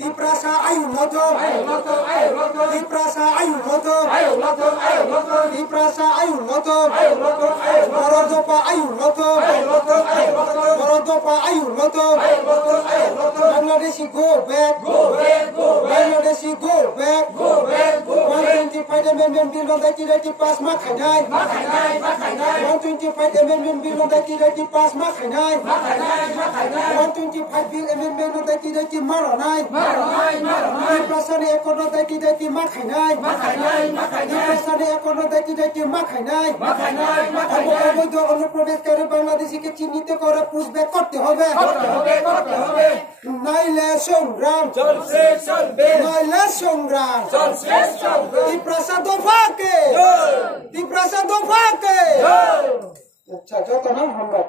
Iprasa ayu loto, Iprasa ayu loto, Iprasa ayu loto, Morodopa ayu loto, Morodopa ayu loto, Bangladeshi go back, Bangladeshi go back, 125 amendment bill on the Kirati pass Makhanai, 125 amendment bill on the Kirati pass Makhanai, 125 bill amendment on the Kirati Maronai, Iprasane ekono the Kirati Makhanai, Iprasane ekono the Kirati Makhanai, অবৈধ অনুপ্রবেশকারী বাংলাদেশিকে চিহ্নিত করে pushback করতে হবে, নাইলে সংগ্রাম চলছে চলবে, নাইলে সংগ্রাম চলছে চলবে, Iprasa দফাকে, Iprasa দফাকে, আচ্ছা যত নাম আমরা